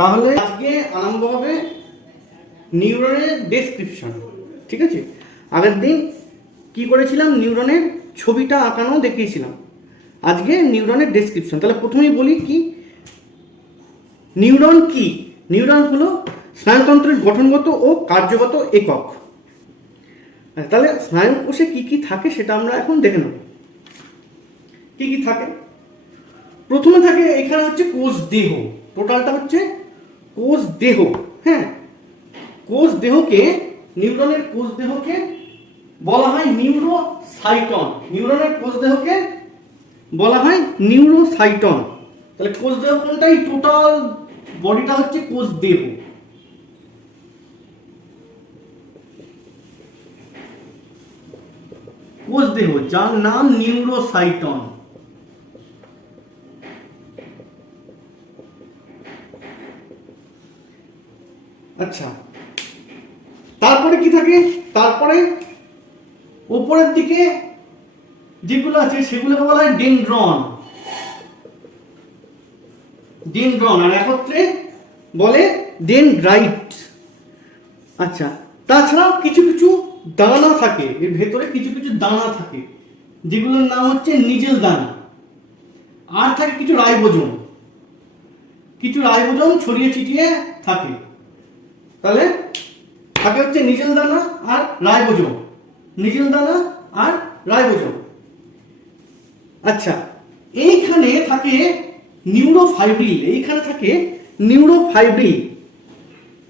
তাহলে আজকে আরম্ভ হবে নিউরনের ডেসক্রিপশন। ঠিক আছে, আগের দিন কি করেছিলাম, নিউরনের ছবিটা আঁকানো দেখিয়েছিলাম। আজকে নিউরনের ডেসক্রিপশন। তাহলে প্রথমেই বলি কি নিউরন কি। নিউরন হলো স্নায়ুতন্ত্রের গঠনগত ও কার্যগত একক। তাহলে স্নায়ু কোষে কি কি থাকে সেটা আমরা এখন দেখে নেব। কি কি থাকে, প্রথমে থাকে এখানে হচ্ছে কোষ দেহ। টোটালটা হচ্ছে কোষ দেহ। হ্যাঁ, কোষ দেহকে, নিউরনের কোষ দেহকে বলা হয় নিউরোসাইটন। নিউরনের কোষ দেহকে বলা হয় নিউরোসাইটন। তাহলে কোষ দেহ কোনটাই, টোটাল বডিটা হচ্ছে কোষ দেহ। কোষ দেহ যার নাম নিউরোসাইটন। আচ্ছা, তারপরে কি থাকে, তারপরে উপরের দিকে যেগুলো আছে সেগুলোকে বলা হয় ডেনড্রন। ডেনড্রন আর একত্রে বলে ডেনড্রাইট। আচ্ছা, তাছাড়াও কিছু কিছু দানা থাকে, এর ভেতরে কিছু কিছু দানা থাকে যেগুলোর নাম হচ্ছে নিজেল দানা। আর থাকে কিছু রাইবোজোম, কিছু রাইবোজোম ছড়িয়ে ছিটিয়ে থাকে। তাহলে থাকে হচ্ছে নিজেল দানা আর রাইবোজোম, নিজেল দানা আর রাইবোজোম। আচ্ছা, এইখানে থাকে নিউরোফাইব্রিল। এইখানে থাকে নিউরোফাইব্রিল।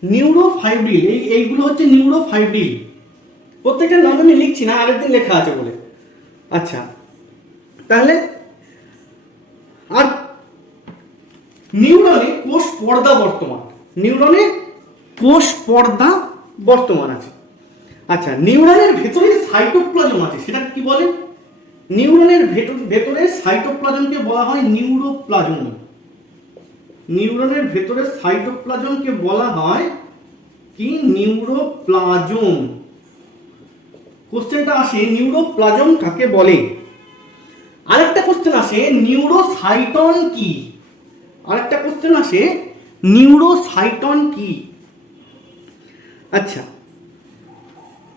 নিউরোফাইব্রিল এইগুলো হচ্ছে নিউরোফাইব্রিল। প্রত্যেকটা নাম আমি লিখছি না, আগের দিন লেখা আছে বলে। আচ্ছা, তাহলে আর নিউরনে কোষ পর্দা বর্তমান। নিউরনে কোষ পর্দা বর্তমান আছে। আচ্ছা, নিউরনের ভেতরে সাইটোপ্লাজম আছে, সেটা কি বলে? নিউরনের ভেতরে সাইটোপ্লাজমকে বলা হয় নিউরোপ্লাজম। নিউরনের ভেতরে সাইটোপ্লাজমকে বলা হয় কি, নিউরোপ্লাজম। কোশ্চেনটা আসে নিউরোপ্লাজম কাকে বলে। আরেকটা কোশ্চেন আসে নিউরোসাইটন কি। আরেকটা কোশ্চেন আসে নিউরোসাইটন কি। আচ্ছা,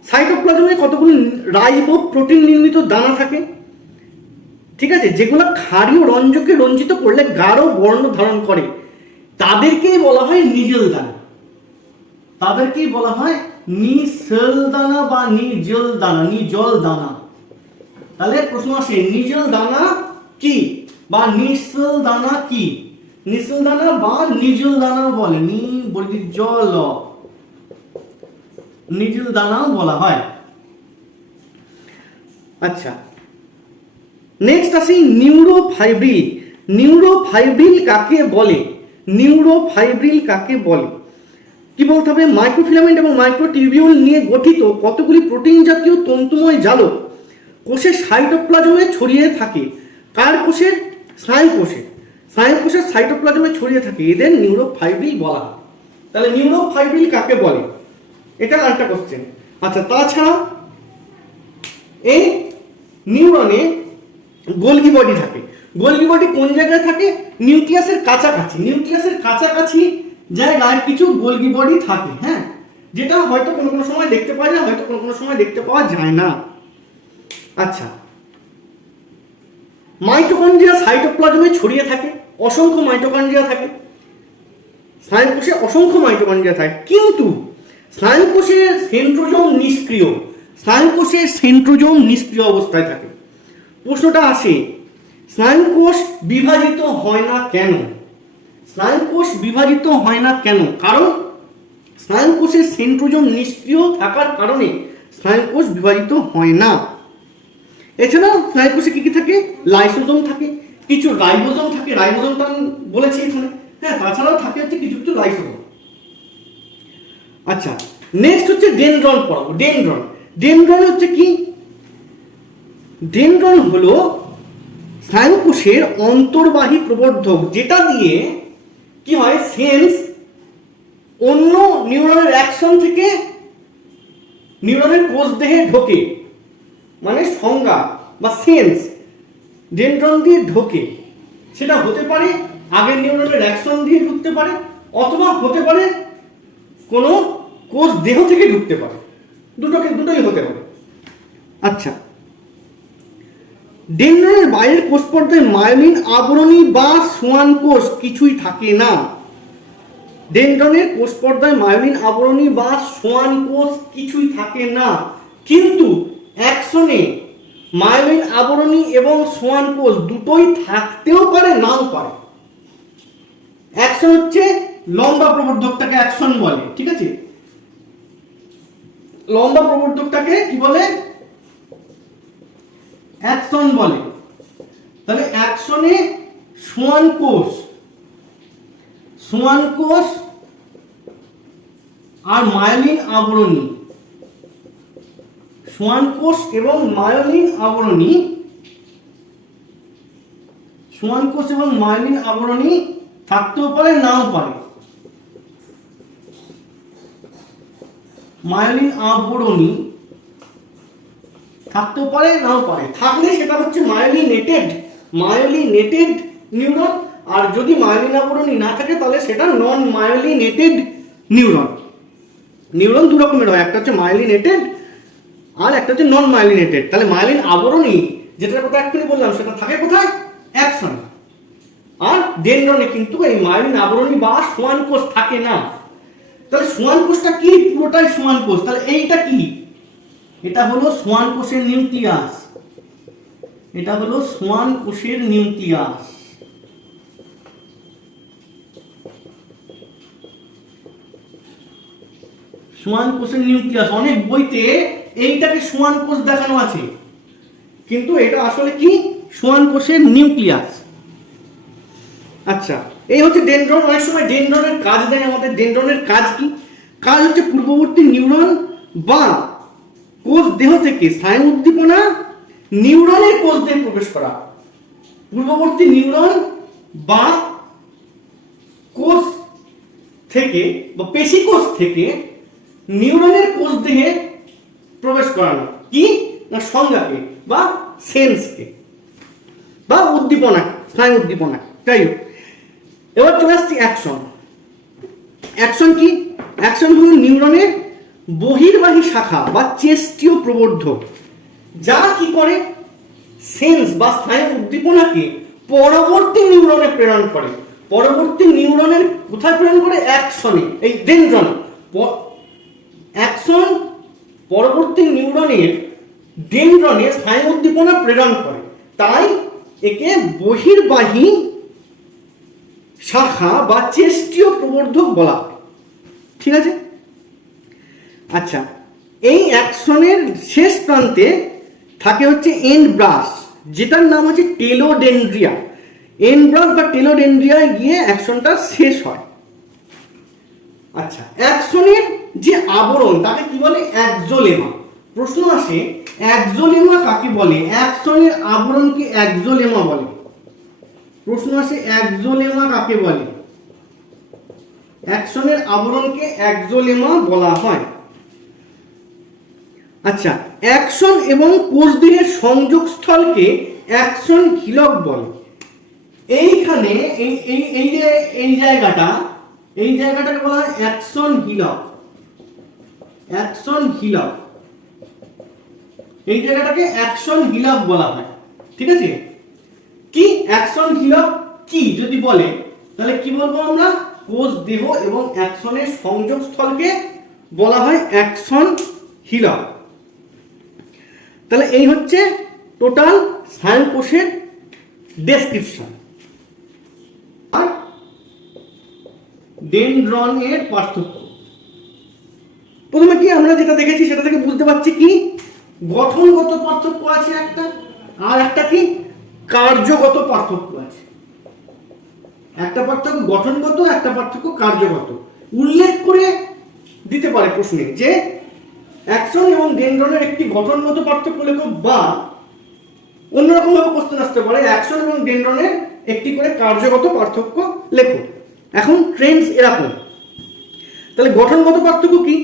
সাইটোপ্লাজমে কতগুলো রাইবো প্রোটিন নির্মিত দানা থাকে, ঠিক আছে, যেগুলো ক্ষারীয় রঞ্জকে রঞ্জিত করলে গাঢ় বর্ণ ধারণ করে, তাদেরকেই বলা হয় নিজেল দানা। তাদেরকেই বলা হয় নিসেল দানা বা নিজল দানা, নিজল দানা। তাহলে প্রশ্ন আসে নিজেল দানা কি বা নিসেল দানা কি। নিসেল দানা বা নিজল দানা বলে, নি বর্গীয় জল, নিজেল দানাও বলা হয়। আচ্ছা, নেক্সট আসি নিউরোফাইব্রিল। নিউরোফাইব্রিল কাকে বলে? নিউরোফাইব্রিল কাকে বলে কি বলতে হবে, মাইক্রোফিলামেন্ট এবং মাইক্রোটিউবিউল নিয়ে গঠিত কতগুলি প্রোটিন জাতীয় তন্তুময় জালক কোষের সাইটোপ্লাজমে ছড়িয়ে থাকে। কার কোষের? স্নায়ু কোষের। স্নায়ু কোষের সাইটোপ্লাজমে ছড়িয়ে থাকে, এদের নিউরোফাইব্রিল বলা হয়। তাহলে নিউরোফাইব্রিল কাকে বলে, এটা আরেকটা কোশ্চেন। আচ্ছা, তাছাড়া এই নিউরনে গোলগি বডি থাকে। গোলগি বডি কোন জায়গায় থাকে? নিউক্লিয়াসের কাছাকাছি। নিউক্লিয়াসের কাছাকাছি জায়গায় কিছু গোলগি বডি থাকে। হ্যাঁ, যেটা হয়তো কোনো কোনো সময় দেখতে পাওয়া যায়, হয়তো কোনো কোনো সময় দেখতে পাওয়া যায় না। আচ্ছা, মাইটোকন্ড্রিয়া সাইটোপ্লাজমে ছড়িয়ে থাকে, অসংখ্য মাইটোকন্ড্রিয়া থাকে। স্নায়ু কোষে অসংখ্য মাইটোকন্ড্রিয়া থাকে, কিন্তু স্নায়ু কোষের সেন্ট্রোজোম নিষ্ক্রিয়। স্নায়ু কোষের সেন্ট্রোজোম নিষ্ক্রিয় অবস্থায় থাকে। প্রশ্নটা আসে, স্নায়ু কোষ বিভাজিত হয় না কেন? স্নায়ু কোষ বিভাজিত হয় না কেন? কারণ স্নায়ু কোষের সেন্ট্রোজোম নিষ্ক্রিয় থাকার কারণে স্নায়ু কোষ বিভাজিত হয় না। এছাড়াও স্নায়ু কোষে কি কি থাকে? লাইসোজোম থাকে, কিছু রাইবোজোম থাকে। রাইবোজোমটা আমি বলেছি এখানে। হ্যাঁ, তাছাড়াও থাকে হচ্ছে কিছু কিছু লাইসোজোম। আচ্ছা, নেক্সট হচ্ছে ডেনড্রন পড়াবো। ডেনড্রন। ডেনড্রন হচ্ছে কি? ডেনড্রন হলো স্নায়ু কোষের অন্তর্বাহী প্রবর্ধক, যেটা দিয়ে কি হয়, সেন্স অন্য নিউরনের অ্যাকশন থেকে নিউরনের কোষ দেহে ঢোকে, মানে সংজ্ঞা বা সেন্স ডেনড্রন দিয়ে ঢোকে। সেটা হতে পারে আগের নিউরনের অ্যাকশন দিয়ে ঢুকতে পারে, অথবা হতে পারে কোনো কোষ দেহ থেকে ঢুকতে পারে, দুটোই হতে পারে। আচ্ছা, ডেনড্রনের বাইরের কোষ পর্দায় মায়োলিন আবরণী বা সোয়ান কোষ কিছুই থাকে না। ডেনড্রনের কোষ পর্দায় মায়োলিন আবরণী বা সোয়ান কোষ কিছুই থাকে না, কিন্তু অ্যাক্সনে মায়োলিন আবরণী এবং সোয়ান কোষ দুটোই থাকতেও পারে, নাও পারে। অ্যাকশন হচ্ছে লম্বা প্রবর্ধকটাকে অ্যাকশন বলে, ঠিক আছে? লম্বা প্রবর্ধকটাকে কি বলে? অ্যাকশন বলে। তাহলে অ্যাকশনে সোয়ান কোষ আর মায়োলিন আবরণী, সোয়ান কোষ এবং মায়োলিন আবরণী থাকতেও পারে, নাও পারে। মায়োলিন আবরণী থাকতেও পারে, নাও পারে। থাকলে সেটা হচ্ছে মায়োলিনেটেড নিউরন, আর যদি মায়োলিন আবরণী না থাকে তাহলে সেটা নন মায়োলিনেটেড নিউরন। নিউরন দু রকমের হয়, একটা হচ্ছে মায়োলিনেটেড আর একটা হচ্ছে নন মায়োলিনেটেড। তাহলে মায়োলিন আবরণী যেটার কথা এক্ষুনি বললাম সেটা থাকে কোথায়? অ্যাকশন। আর ডেনড্রনে কিন্তু এই মায়োলিন আবরণী বা সোয়ান কোষ থাকে না। তাহলে সোয়ান কোষটা কি? পুরোটাই সোয়ান কোষ। তাহলে এইটা কি? এটা হলো সোয়ান কোষের নিউক্লিয়াস। অনেক বইতে এইটাকে সোয়ান কোষ দেখানো আছে, কিন্তু এটা আসলে কি? সোয়ান কোষের নিউক্লিয়াস। আচ্ছা, এই হচ্ছে ডেনড্রন। অনেক সময় ডেনড্রনের কাজ দেয় আমাদের। ডেনড্রনের কাজ কি? কাজ হচ্ছে পূর্ববর্তী নিউরন বা কোষ দেহ থেকে স্নায়ু উদ্দীপনা নিউরনের কোষ দেহে প্রবেশ করা। পূর্ববর্তী নিউরন বা কোষ থেকে বা পেশি কোষ থেকে নিউরনের কোষ দেহে প্রবেশ করানো। কি না? সংজ্ঞাকে বা সেন্সকে বা উদ্দীপনা, স্নায়ু উদ্দীপনা। তাই হোক, এবার চলে আসছি অ্যাকশন। অ্যাকশন কি? অ্যাকশন হলো নিউরনের বহির্বাহী শাখা বা চেষ্টীয় প্রবর্ধক, যা কি করে? সেন্স বা স্নায়ু উদ্দীপনাকে পরবর্তী নিউরনে প্রেরণ করে। পরবর্তী নিউরনের কোথায় প্রেরণ করে? অ্যাকশনে, এই ডেনড্রন। অ্যাকশন পরবর্তী ডেনড্রনে স্নায়ু উদ্দীপনা প্রেরণ করে, তাই একে বহির্বাহী শাখা বা চেষ্টীয় প্রবর্ধক বলা হয়। ঠিক আছে? আচ্ছা, এই অ্যাকশনের শেষ প্রান্তে থাকে হচ্ছে এন্ড ব্রাশ, যেটার নাম হচ্ছে টেলোডেন্ড্রিয়া। এন্ড ব্রাশ বা টেলোডেন্ড্রিয়ায় গিয়ে অ্যাকশনটা শেষ হয়। আচ্ছা, অ্যাকশনের যে আবরণ তাকে কি বলে? অ্যাক্সোলেমা। প্রশ্ন আসে, অ্যাক্সোলেমা কাকে বলে? অ্যাকশনের আবরণকে অ্যাক্সোলেমা বলে। প্রশ্ন আসে, অ্যাক্সোলেমা কাকে বলে? অ্যাকশনের আবরণকে অ্যাক্সোলেমা বলা হয়। আচ্ছা, অ্যাকশন এবং কোষদেহের সংযোগস্থলকে অ্যাকশন হিলক বলে। এইখানে এই জায়গাটাকে বলা হয় অ্যাকশন হিলক। এই জায়গাটাকে অ্যাকশন হিলক বলা হয়। ঠিক আছে? কি অ্যাকশন হিলক কি যদি বলে, তাহলে কি বলবো আমরা? কোষ দেহ এবং অ্যাকশনের সংযোগস্থলকে বলা হয় অ্যাকশন হিলক। তাহলে এই হচ্ছে টোটাল স্নায়ু কোষের ডেসক্রিপশন। আর ডেনড্রনের পার্থক্য, প্রথমে কি আমরা যেটা দেখেছি সেটা থেকে বুঝতে পারছি কি গঠনগত পার্থক্য আছে একটা, আর একটা কি কার্যগত পার্থক্য আছে। একটা পার্থক্য গঠনগত, একটা পার্থক্য কার্যগত। উল্লেখ করে দিতে পারে প্রশ্নে যে অ্যাকশন এবং ডেনড্রনের একটি গঠনগত পার্থক্য লেখো, বা অন্যরকম ভাবে প্রশ্ন আসতে পারে অ্যাকশন এবং ডেনড্রনের একটি করে কার্যগত পার্থক্য লেখো। এখন ট্রেন্ডস এরকম। তাহলে গঠনগত পার্থক্য কি?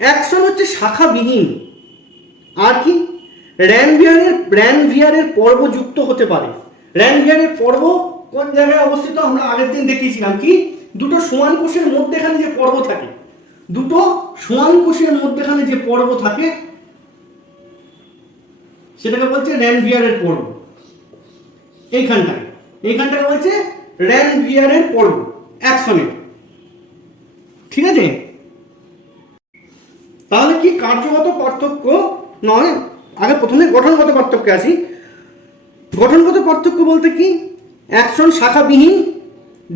অ্যাকশন হচ্ছে শাখাবিহীন, আর কি র্যানভিয়ারের পর্ব যুক্ত হতে পারে। র্যানভিয়ারের পর্ব কোন জায়গায় অবস্থিত? আমরা আগের দিন দেখিয়েছিলাম কি দুটো সোয়ান কোষের মধ্যেখানে যে পর্ব থাকে, দুটো সোয়ান কোষের মধ্যেখানে যে পর্ব থাকে সেটাকে বলছে র্যানভিয়ারের পর্ব। এইখানটাকে বলছে র্যানভিয়ারের পর্ব অ্যাকশনের। ঠিক আছে, তাহলে কি কার্যগত পার্থক্য নয়, আগে প্রথমে গঠনগত পার্থক্য আসি। গঠনগত পার্থক্য বলতে কি, অ্যাকশন শাখাবিহীন,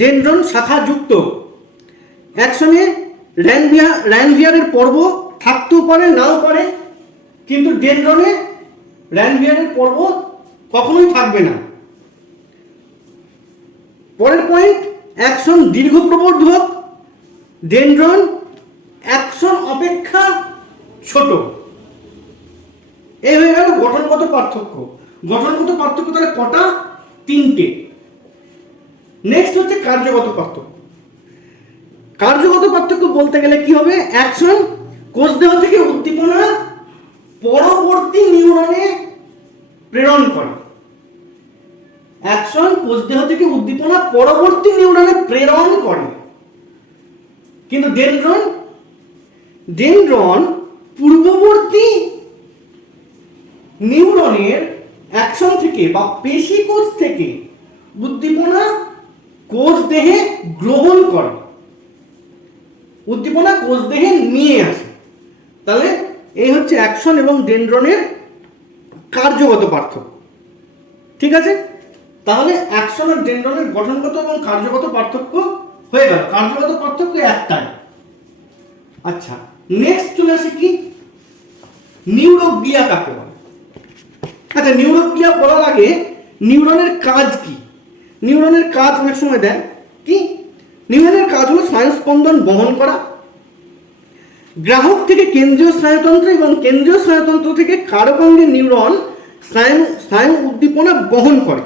ডেনড্রন শাখাযুক্ত। অ্যাকশনে র্যানভিয়ারের পর্ব থাকতেও পারে নাও পারে, কিন্তু ডেনড্রনে র্যানভিয়ারের পর্ব কখনোই থাকবে না। পরের পয়েন্ট, অ্যাকশন দীর্ঘ প্রবর্ধক, ডেনড্রন অ্যাকশন অপেক্ষা ছোট। এই হয়ে গেল গঠনগত পার্থক্য। গঠনগত পার্থক্য তাহলে কটা? তিনটে। নেক্সট হচ্ছে কার্যগত পার্থক্য। কার্যগত পার্থক্য বলতে গেলে কি হবে, অ্যাকশন কোষদেহ থেকে উদ্দীপনা পরবর্তী নিউরনে প্রেরণ করে। অ্যাকশন কোষদেহ থেকে উদ্দীপনা পরবর্তী নিউরনে প্রেরণ করে, কিন্তু ডেনড্রন পূর্ববর্তী নিউরনের অ্যাকশন থেকে বা পেশি কোষ থেকে উদ্দীপনা কোষ দেহে গ্রহণ করে, উদ্দীপনা কোষ দেহে নিয়ে আসে। তাহলে এই হচ্ছে অ্যাকশন এবং ডেনড্রনের কার্যগত পার্থক্য। ঠিক আছে, তাহলে অ্যাকশন আর ডেনড্রনের গঠনগত এবং কার্যগত পার্থক্য হয়ে গেল। কার্যগত পার্থক্য একটাই। আচ্ছা, নেক্সট চলে আসে কি, নিউরোগ্লিয়া কাকে বলে। আচ্ছা, নিউরোগ্লিয়া বলার আগে নিউরনের কাজ কি? নিউরনের কাজ অনেক সময় দেয় কি, নিউরনের কাজ হলো স্নায়ুস্পন্দন বহন করা, গ্রাহক থেকে কেন্দ্রীয় স্নায়ুতন্ত্র এবং কেন্দ্রীয় স্নায়ুতন্ত্র থেকে কারকাঙ্গের নিউরন স্নায়ু উদ্দীপনা বহন করে।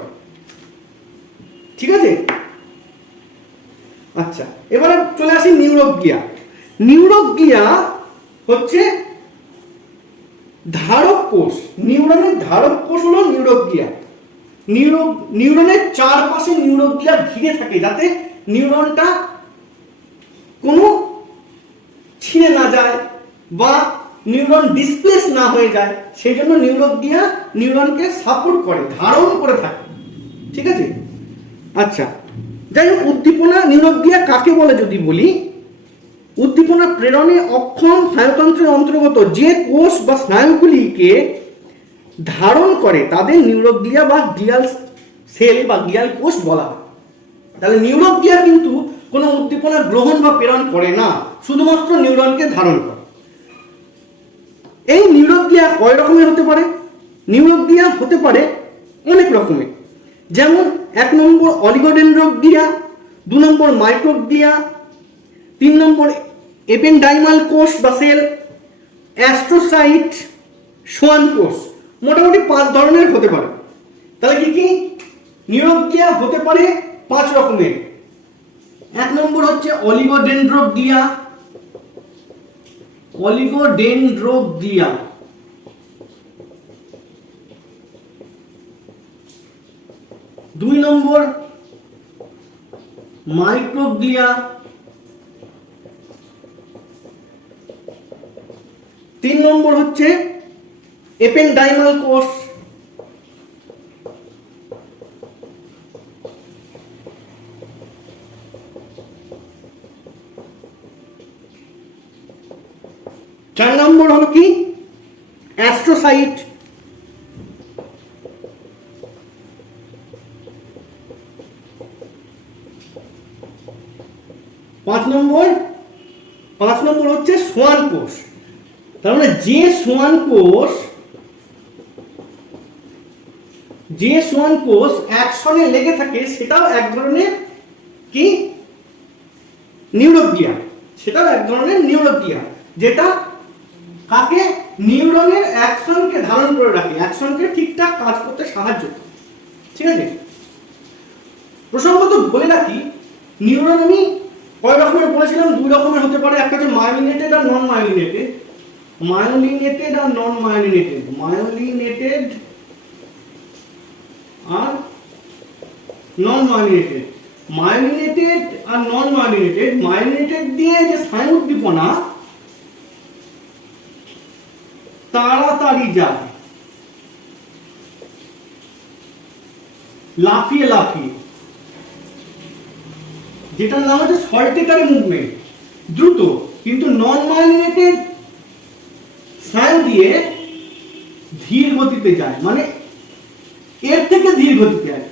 ঠিক আছে, আচ্ছা এবারে চলে আসি নিউরোগ্লিয়া। নিউরোগ্লিয়া হচ্ছে ধারক কোষ, নিউরনের ধারক কোষ হলো নিউরোগ্লিয়া। নিউরনের চারপাশে নিউরোগ্লিয়া ঘিরে থাকে যাতে নিউরনটা কোনো ছিঁড়ে না যায় বা নিউরন ডিসপ্লেস না হয়ে যায়, সেই জন্য নিউরোগ্লিয়া নিউরনকে সাপোর্ট করে, ধারণ করে থাকে। ঠিক আছে, আচ্ছা যাই হোক, উদ্দীপনা নিউরোগ্লিয়া কাকে বলে যদি বলি, উদ্দীপনা প্রেরণে অক্ষম স্নায়ুতন্ত্রের অন্তর্গত যে কোষ বা স্নায়ুগুলিকে ধারণ করে তাদের নিউরোগ্লিয়া বা গ্লিয়াল সেল বা গ্লিয়াল কোষ বলা হয়। তাহলে নিউরোগ্লিয়া কিন্তু কোনো উদ্দীপনা গ্রহণ বা প্রেরণ করে না, শুধুমাত্র নিউরনকে ধারণ করে। এই নিউরোগ্লিয়া কয় রকমের হতে পারে? নিউরোগ্লিয়া হতে পারে অনেক রকমের, যেমন 1 নম্বর অলিগোডেন্ড্রোগ্লিয়া, 2 নম্বর মাইক্রোগ্লিয়া, 3 নম্বর এপেনডাইমাল কোষ বা সেল, অ্যাস্ট্রোসাইট, সোয়ান কোষ। মোটামুটি 5 ধরনের হতে পারে। তাহলে কি কি নিউরোগ্লিয়া হতে পারে? 5 রকমের। 1 নম্বর হচ্ছে অলিগোডেন্ড্রোগ্লিয়া, অলিগোডেন্ড্রোগ্লিয়া। 2 নম্বর মাইক্রোগ্লিয়া, 3 নম্বর হচ্ছে এপেনডাইমাল কোষ, 4 নম্বর হলো কি অ্যাস্ট্রোসাইট, 5 নম্বর হচ্ছে সোয়ান কোষ। তার মানে যে সোয়ান কোষ অ্যাকশনে লেগে থাকে সেটাও এক ধরনের কি নিউরোগ্লিয়া, সেটাও এক ধরনের নিউরোগ্লিয়া, যেটা কাকে নিউরনের অ্যাকশনকে ধারণ করে রাখে, অ্যাকশনকে ঠিকঠাক কাজ করতে সাহায্য করে। ঠিক আছে, প্রসঙ্গত বলে রাখি নিউরন আমি কয় রকমের বলেছিলাম, 2 রকমের হতে পারে। একটা হচ্ছে মায়োলিনেটেড আর নন মায়োলিনেটেড, মায়োলিনেটেড আর নন মায়োলিনেটেড, মায়োলিনেটেড আর নন মায়োলিনেটেড। মায়োলিনেটেড আর নন মায়োলিনেটেড, মায়োলিনেটেড দিয়ে যে স্নায়ু উদ্দীপনা তাড়াতাড়ি যায়, লাফিয়ে লাফিয়ে, যেটার নাম হচ্ছে সল্টেকারি মুভমেন্ট, দ্রুত। কিন্তু নন মায়োলিনেটেড স্নায়ু দিয়ে ধীর গতিতে যায়, মানে এর থেকে ধীর গতিতে যায়,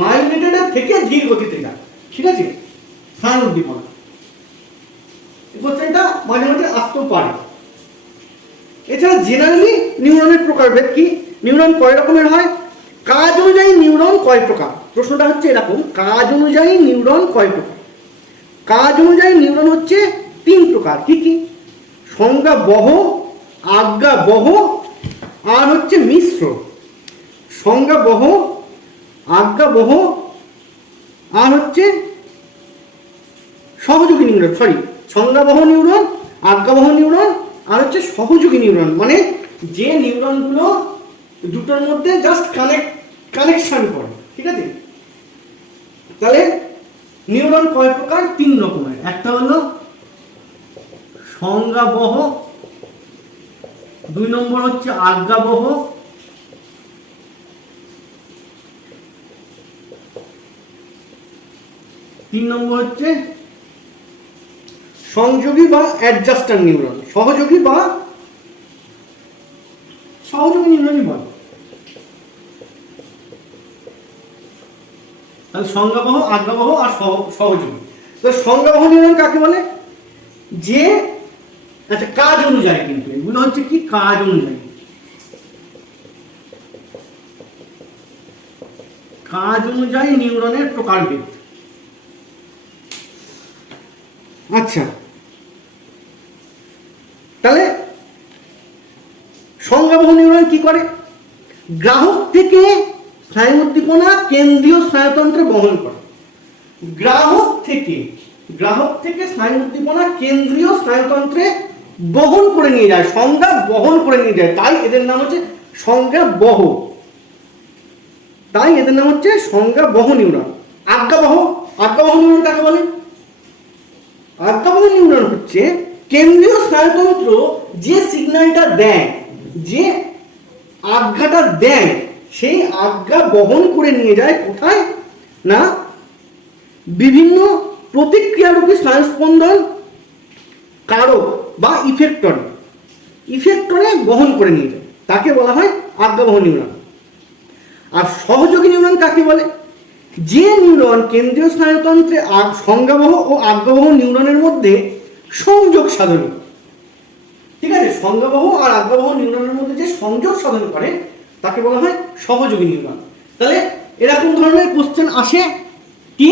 মায়োলিনেটেড থেকে ধীর গতিতে যায়, ঠিক আছে, স্নায়ু উদ্দীপনা। কোশ্চেনটা মাঝে মাঝে আসতেও পারে। এছাড়া জেনারেলি নিউরনের প্রকারভেদ কি, নিউরন কয় রকমের হয়, কাজ অনুযায়ী নিউরন কয় প্রকার, প্রশ্নটা হচ্ছে এরকম, কাজ অনুযায়ী নিউরন কয় প্রকার। কাজ অনুযায়ী নিউরন হচ্ছে 3 প্রকার, কি কি, সংজ্ঞাবহ, আজ্ঞাবহ আর হচ্ছে মিশ্র। সংজ্ঞাবহ, আজ্ঞাবহ আর হচ্ছে সহযোগী নিউরন, সংজ্ঞাবহ নিউরন, আজ্ঞাবহ নিউরন আর হচ্ছে সহযোগী নিউরন, মানে যে নিউরনগুলো দুটোর মধ্যে জাস্ট কানেকশন করে, ঠিক আছে। তাহলে নিউরন কয় প্রকার, 3 রকমের, একটা হলো সংজ্ঞাবহ, 2 নম্বর হচ্ছে আজ্ঞাবহ, 3 নম্বর হচ্ছে সংযোগী বা অ্যাডজাস্টার নিউরন, সহযোগী বা সহযোগী নিউরনই বলে। তাহলে সংজ্ঞাবহ, আজ্ঞাবহ আর সহযোগী। তো সংজ্ঞাবহ নিউরন কাকে বলে, যে আচ্ছা কাজ অনুযায়ী, কিন্তু এগুলো হচ্ছে কি কাজ অনুযায়ী, কাজ অনুযায়ী নিউরনের প্রকারভেদ। আচ্ছা, তাহলে সংজ্ঞাবহ নিউরন কি করে, গ্রাহক থেকে স্নায়ু উদ্দীপনা কেন্দ্রীয় স্নায়ুতন্ত্রে বহন করে, গ্রাহক থেকে স্নায়ু উদ্দীপনা কেন্দ্রীয় স্নায়ুতন্ত্রে বহন করে নিয়ে যায়, সংজ্ঞা বহন করে নিয়ে যায়, তাই এদের নাম হচ্ছে সংজ্ঞাবহ, তাই এদের নাম হচ্ছে সংজ্ঞাবহ নিউরন। আজ্ঞাবহ নিউরন কাকে বলে, আজ্ঞাবহ নিউরন হচ্ছে কেন্দ্রীয় স্নায়ুতন্ত্র যে সিগন্যালটা দেয়, যে আজ্ঞাটা দেয়, সেই আজ্ঞা বহন করে নিয়ে যায় কোথায় না, বিভিন্ন প্রতিক্রিয়ারূপী স্নায়ুস্পন্দন কারক বা ইফেক্টরে বহন করে নিয়ে যায়, তাকে বলা হয় আজ্ঞাবহ নিউরন। আর সহযোগী নিউরন কাকে বলে, যে নিউরন কেন্দ্রীয় স্নায়ুতন্ত্রে সংজ্ঞাবহ ও আজ্ঞাবহ নিউরনের মধ্যে সংযোগ সাধন, ঠিক আছে, সংজ্ঞাবহ আর আজ্ঞাবহ নিউরনের মধ্যে যে সংযোগ সাধন করে তাকে বলা হয় সহযোগী নিউরন। তাহলে এরকম ধরনের কোশ্চেন আসে কি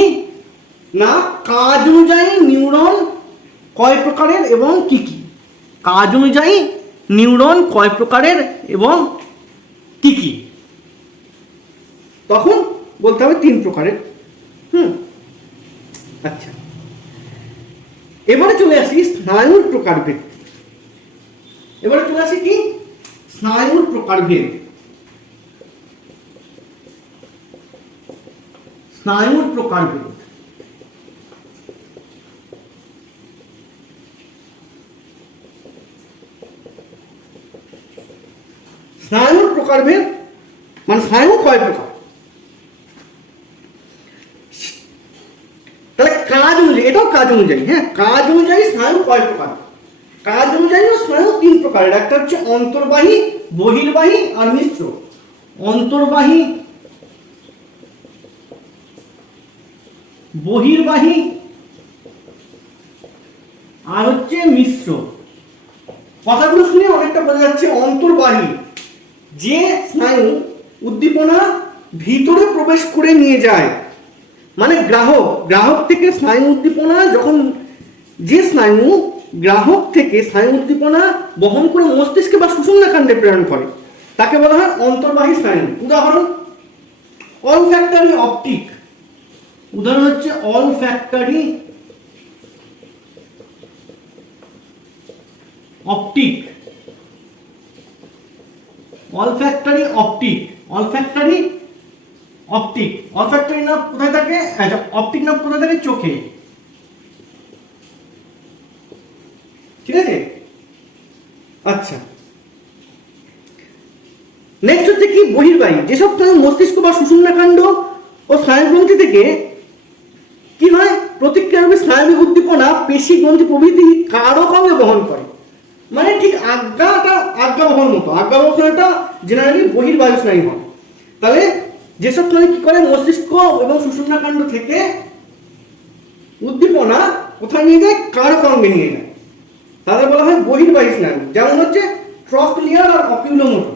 না, কাজ অনুযায়ী নিউরন কয় প্রকারের এবং কি কি, কাজ অনুযায়ী নিউরন কয় প্রকারের এবং কি কি, তখন বলতে হবে 3 প্রকারের। আচ্ছা, এবারে চলে আসি স্নায়ুর প্রকারভেদ, এবারে চলে আসি কি স্নায়ুর প্রকারভেদ। স্নায়ুর প্রকারভেদ, স্নায়ুর প্রকারভেদ মানে স্নায়ু কয় প্রকার, তাহলে কাজ অনুযায়ী, এটাও কাজ অনুযায়ী, হ্যাঁ কাজ অনুযায়ী স্নায়ু কয় প্রকার, কাজ অনুযায়ী স্নায়ু 3 প্রকারের, একটা হচ্ছে অন্তর্বাহী, বহির্বাহী আর মিশ্র। অন্তর্বাহী, বহির্বাহী আর হচ্ছে মিশ্র। কথাগুলো শুনে অনেকটা বোঝা যাচ্ছে, অন্তর্বাহী যে স্নায়ু উদ্দীপনা ভিতরে প্রবেশ করে নিয়ে যায়, মানে গ্রাহক থেকে স্নায়ু উদ্দীপনা, যখন যে স্নায়ু গ্রাহক থেকে স্নায়ু উদ্দীপনা বহন করে মস্তিষ্কে বা সুষুম্নাকাণ্ডে প্রেরণ করে তাকে বলা হয় অন্তর্বাহী স্নায়ু। উদাহরণ অলফ্যাক্টরি অপটিক, উদাহরণ হচ্ছে olfactory optic, olfactory optic. Olfactory nerve কোথায় থাকে? আচ্ছা, অপটিক নার্ভ কোথায় থাকে? চোখে। ঠিক আছে, আচ্ছা। নেক্সট হচ্ছে কি বহির্বাহী। যেসব স্নায়ু মস্তিষ্ক বা সুষুম্নাকাণ্ড ও স্নায়ুগ্রন্থি থেকে কি হয়, প্রতিক্রিয়ারূপী স্নায়বিক উদ্দীপনা, পেশি, গ্রন্থি প্রভৃতি কারক অঙ্গে বহন করে। মানে ঠিক আজ্ঞাবহর মতো। আজ্ঞাবহ স্নায়ুটা জেনারেলি বহির্বায়ু স্নায়ু হয়। তাহলে যেসব স্নায়ু কি করে, মস্তিষ্ক এবং সুষুম্নাকাণ্ড থেকে উদ্দীপনা কোথায় নিয়ে যায়? কারক অঙ্গে নিয়ে যায়, তাদের বলা হয় বহির্বাহী স্নায়ু। যেমন হচ্ছে ট্রক্লিয়ার আর অকিউলোমোটর।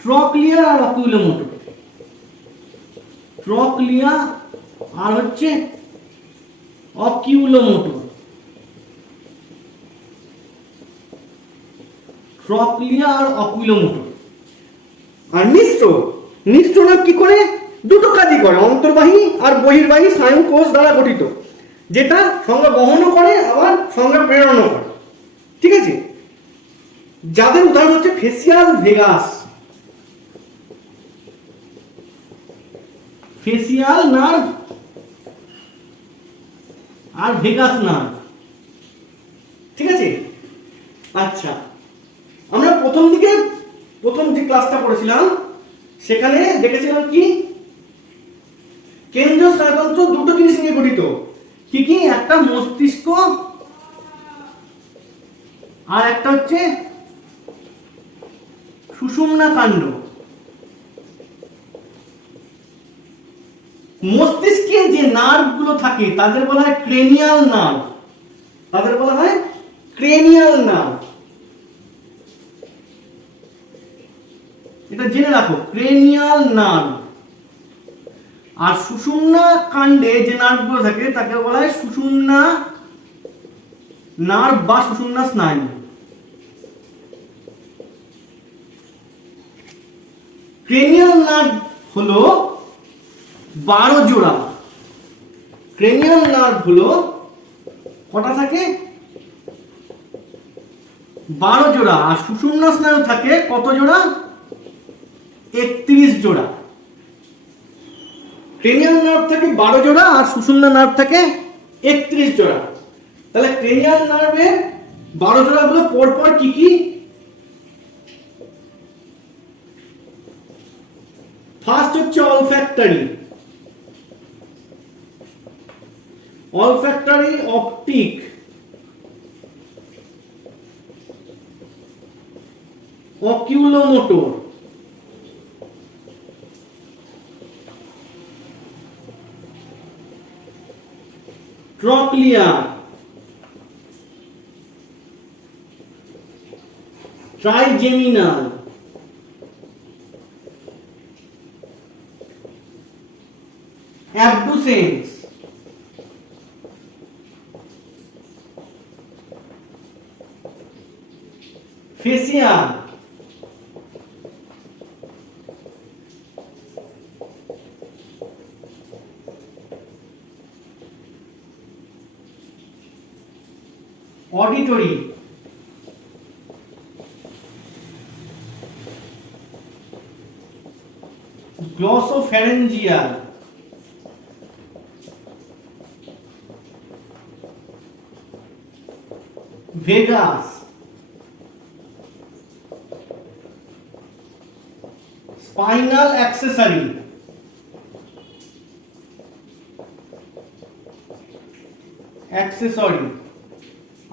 ট্রক্লিয়ার আর অকিউলোমোটর। ট্রক্লিয়া আর হচ্ছে অকিউলোমোটর। ট্রক্লিয়া আর অকিউলোমোটর। আর নিঃস্র নার্ভ কি করে? দুটো কাজই করে, অন্তর্বাহী আর বহির্বাহী স্নায়ু কোষ দ্বারা গঠিত, যেটা সংজ্ঞা বহনও করে আবার সংজ্ঞা প্রেরণও করে। ঠিক আছে, যাদের উদাহরণ হচ্ছে ফেসিয়াল ভেগাস, ফেসিয়াল নার্ভ আর ভেগাস নার্ভ। ঠিক আছে, আচ্ছা। আমরা প্রথম যে ক্লাসটা করেছিলাম সেখানে দেখেছিলাম কি, কেন্দ্রীয় স্নায়ুতন্ত্র দুটো জিনিস নিয়ে গঠিত। কি কি? একটা মস্তিষ্ক আর একটা হচ্ছে সুষুম্নাকাণ্ড। মস্তিষ্কে যে নার্ভ গুলো থাকে তাদের বলা হয় ক্রেনিয়াল নার্ভ। তাদের বলা হয় ক্রেনিয়াল নার্ভ। এটা জেনে রাখো, ক্রেনিয়াল নার্ভ। আর সুষুম্না কাণ্ডে যে নার্ভ গুলো থাকে তাকে বলা হয় সুষুম্না নার্ভ বা সুষুম্না স্নায়ু। ক্রেনিয়াল নার্ভ হলো 12 জোড়া। ক্রেনিয়াল নার্ভ হলো কটা থাকে? 12 জোড়া। আর সুষুম্না স্নায়ু থাকে কত জোড়া? 31 জোড়া। ক্রেনিয়াল নার্ভ থাকে 12 জোড়া আর সুষুম্না নার্ভ থাকে 31 জোড়া। তাহলে ক্রেনিয়াল নার্ভের 12 জোড়া গুলো পরপর কি কি? ফার্স্ট হচ্ছে olfactory, optic, oculomotor, trochlear, trigeminal, abducens, facial, auditory, glossopharyngeal, vagus, spinal accessory,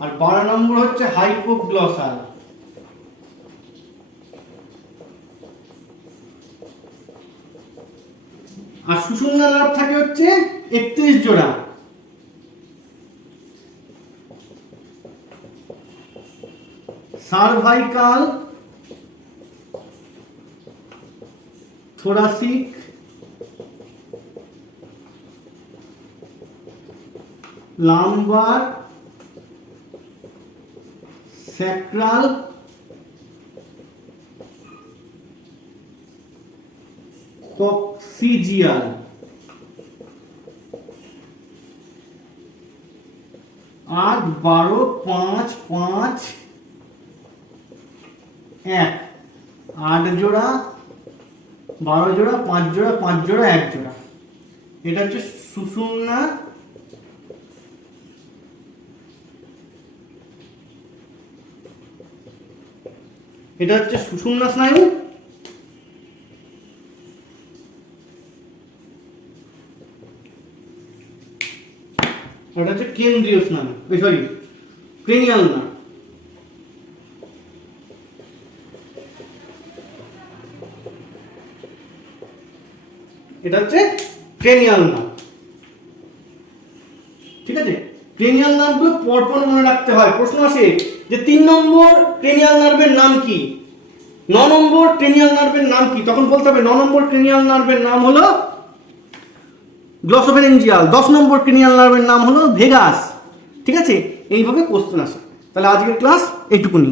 আর 12 নম্বর হচ্ছে হাইপোগ্লসাল। আর সুষুম্না নার্ভ থাকে হচ্ছে 31 জোড়া। Cervical, thoracic, lumbar, sacral, coccygeal. 8, 12, 5, 5, 1, 8 জোড়া 12 জোড়া, 5 জোড়া, 5 জোড়া, 1 জোড়া। এটা হচ্ছে সুষুম্না, এটা হচ্ছে সুষুম্না স্নায়ু। এটা হচ্ছে কেন্দ্রীয় স্নায়ু, সরি ক্রেনিয়াল নার্ভ। এটা হচ্ছে ক্রেনিয়াল নার্ভ। ঠিক আছে, ক্রেনিয়াল নার্ভগুলো পরপর মনে রাখতে হয়। প্রশ্ন আসে যে 3 নম্বর ক্রেনিয়াল নার্ভের নাম কি, 9 নম্বর ক্রেনিয়াল নার্ভের নাম কি, তখন বলতে হবে 9 নম্বর ক্রেনিয়াল নার্ভের নাম হলো গ্লসোফেরেঞ্জিয়াল, 10 নম্বর ক্রেনিয়াল নার্ভের নাম হলো ভেগাস। ঠিক আছে, এইভাবে কোশ্চেন আসে। তাহলে আজকের ক্লাস এইটুকুনি।